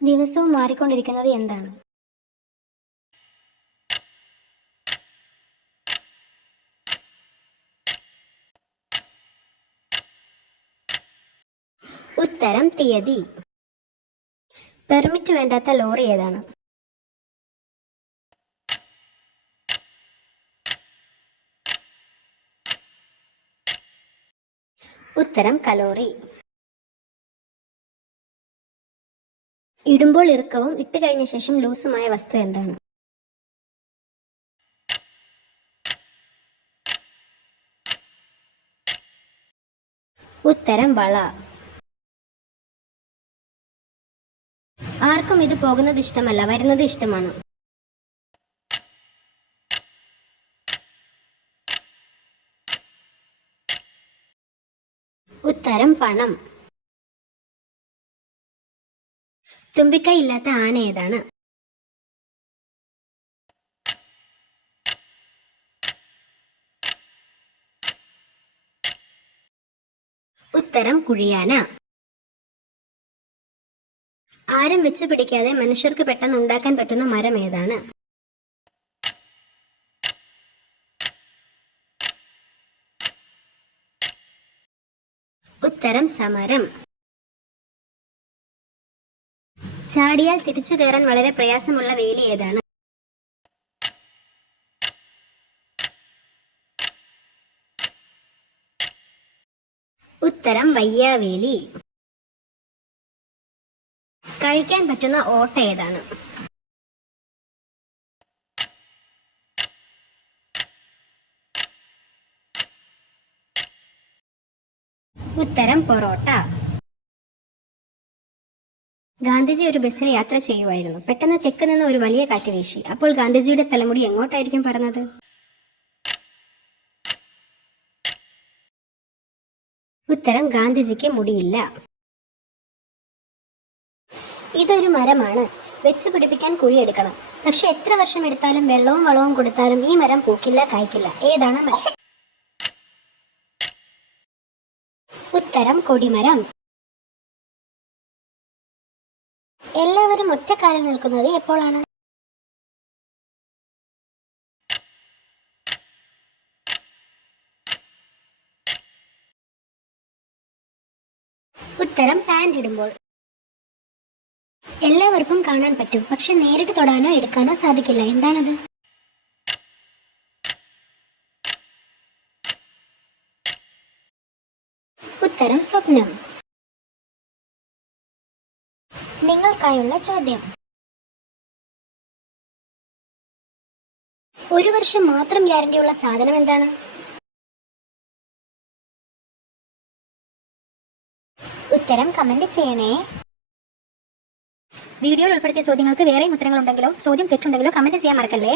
ദിവസവും മാറിക്കൊണ്ടിരിക്കുന്നത് എന്താണ്? ഉത്തരം തീയതി. പെർമിറ്റ് വേണ്ടാത്ത ലോറി ഏതാണ്? ഉത്തരം കലോറി. ഇടുമ്പോൾ ഇറുക്കവും ഇട്ട് കഴിഞ്ഞ ശേഷം ലൂസുമായ വസ്തു എന്താണ്? ഉത്തരം വള. ആർക്കും ഇത് പോകുന്നത് ഇഷ്ടമല്ല വരുന്നത് ഇഷ്ടമാണ്. ഉത്തരം പണം. തുമ്പിക്കൈ ഇല്ലാത്ത ആന ഏതാണ്? ഉത്തരം കുഴിയാന. ആരും വെച്ച് പിടിക്കാതെ മനുഷ്യർക്ക് പെട്ടെന്ന് ഉണ്ടാക്കാൻ പറ്റുന്ന മരം ഏതാണ്? ഉത്തരം സമരം. ചാടിയാൽ തിരിച്ചു കയറാൻ വളരെ പ്രയാസമുള്ള വേലി ഏതാണ്? ഉത്തരം വയ്യാവേലി. കഴിക്കാൻ പറ്റുന്ന ഓട്ട ഏതാണ്? ഉത്തരം പൊറോട്ട. ഗാന്ധിജി ഒരു ബസ്സിൽ യാത്ര ചെയ്യുമായിരുന്നു പെട്ടെന്ന് തെക്ക് നിന്ന് ഒരു വലിയ കാറ്റ് വീശി. അപ്പോൾ ഗാന്ധിജിയുടെ തലമുടി എങ്ങോട്ടായിരിക്കും പറഞ്ഞത് ഉത്തരം ഗാന്ധിജിക്ക് മുടിയില്ല. ഇതൊരു മരമാണ്. വെച്ച് പിടിപ്പിക്കാൻ കുഴിയെടുക്കണം പക്ഷെ എത്ര വർഷം എടുത്താലും വെള്ളവും വളവും കൊടുത്താലും ഈ മരം പൂക്കില്ല കായ്ക്കില്ല. ഏതാണ് ഉത്തരം കൊടിമരം. എല്ലാവരും ഒറ്റക്കാലിൽ നിൽക്കുന്നത് എപ്പോഴാണ്? ഉത്തരം പാന്റ് ഇടുമ്പോൾ. എല്ലാവർക്കും കാണാൻ പറ്റും പക്ഷെ നേരിട്ട് തൊടാനോ എടുക്കാനോ സാധിക്കില്ല. എന്താണത്? ഉത്തരം സ്വപ്നം. നിങ്ങൾക്കായുള്ള ചോദ്യം. ഒരു വർഷം മാത്രം ഗ്യാരണ്ടി ഉള്ള സാധനം എന്താണ്? ഉത്തരം കമന്റ് ചെയ്യണേ. വീഡിയോയിൽ ഉൾപ്പെടുത്തിയ ചോദ്യങ്ങൾക്ക് വേറെയും ഉത്തരങ്ങളുണ്ടെങ്കിലോ ചോദ്യം തെറ്റുണ്ടെങ്കിലോ കമന്റ് ചെയ്യാൻ മറക്കല്ലേ?